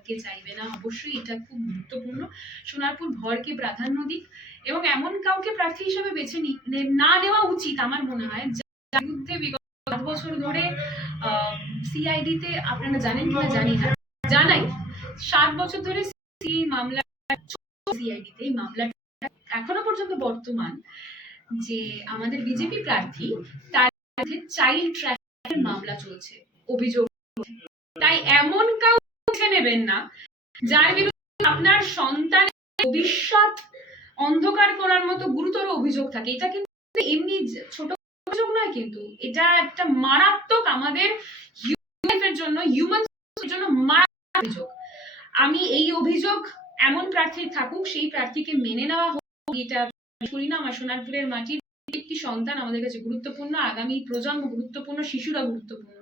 ভরকে চাইবে না, অবশ্যই এটা খুব গুরুত্বপূর্ণ। সোনারপুর ভরকে প্রাধান্য দিক এবং এমন কাউকে প্রার্থী হিসেবে বেছে না নেওয়া উচিত আমার মনে হয়, যার বিরুদ্ধে বিগত 7 বছর ধরে সিআইডি তে, আপনারা জানেন কিনা জানি না, জানাই 7 বছর ধরে মামলা সিআইডি তে, এই মামলাটা এখনো পর্যন্ত বর্তমান, যে আমাদের বিজেপি প্রার্থী তার চাইল্ড ট্রাফিকিং মামলা চলছে, অভিযোগ। তাই এমন কাউ বেছে নেবেন না যার বিরুদ্ধে আপনার সন্তানের ভবিষ্যৎ অন্ধকার করার মতো গুরুতর অভিযোগ থাকে। এটা কিন্তু এমনি ছোট অভিযোগ নয়, কিন্তু এটা একটা মারাত্মক, আমাদের হিউম্যানের জন্য, হিউম্যানের জন্য মারাত্মক অভিযোগ। আমি এই অভিযোগ এমন প্রার্থীর থাকুক, সেই প্রার্থীকে মেনে নেওয়া হোক, এটা করি না। আমার সোনারপুরের মাটির একটি সন্তান আমাদের কাছে গুরুত্বপূর্ণ, আগামী প্রজন্ম গুরুত্বপূর্ণ, শিশুরা গুরুত্বপূর্ণ।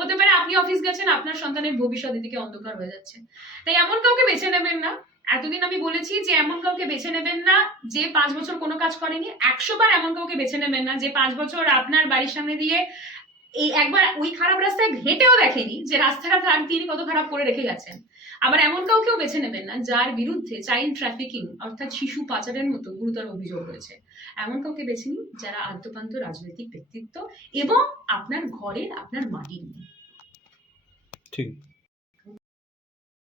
হতে পারে আপনি অফিস গেছেন, আপনার সন্তানের ভবিষ্যৎ এদিকে অন্ধকার হয়ে যাচ্ছে। তাই এমন কাউকে বেছে নেবেন না। এতদিন আমি বলেছি যে এমন কাউকে বেছে নেবেন না যে 5 বছর কোনো কাজ করেনি। 100 বার এমন কাউকে বেছে নেবেন না যে 5 বছর আপনার বাড়ির সামনে দিয়ে এই একবার ওই খারাপ রাস্তায় হেঁটেও দেখেনি, যে রাস্তাটা তিনি কত খারাপ করে রেখে গেছেন। আবার এমন কাউকেও বেছে নেবেন না যার বিরুদ্ধে চাইল্ড ট্রাফিকিং অর্থাৎ শিশু পাচারের মতো গুরুতর অভিযোগ রয়েছে। এমন কাউকে বেছে নিন যারা আদ্যপান্ত রাজনৈতিক ব্যক্তিত্ব এবং আপনার ঘরের, আপনার মাটির। ঠিক।